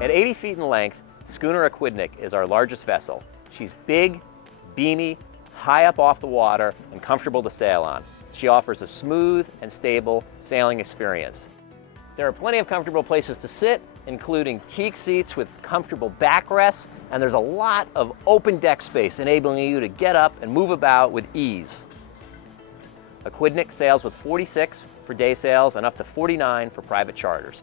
At 80 feet in length, Schooner Aquidneck is our largest vessel. She's big, beamy, high up off the water, and comfortable to sail on. She offers a smooth and stable sailing experience. There are plenty of comfortable places to sit, including teak seats with comfortable backrests, and there's a lot of open deck space enabling you to get up and move about with ease. Aquidneck sails with 46 for day sails and up to 49 for private charters.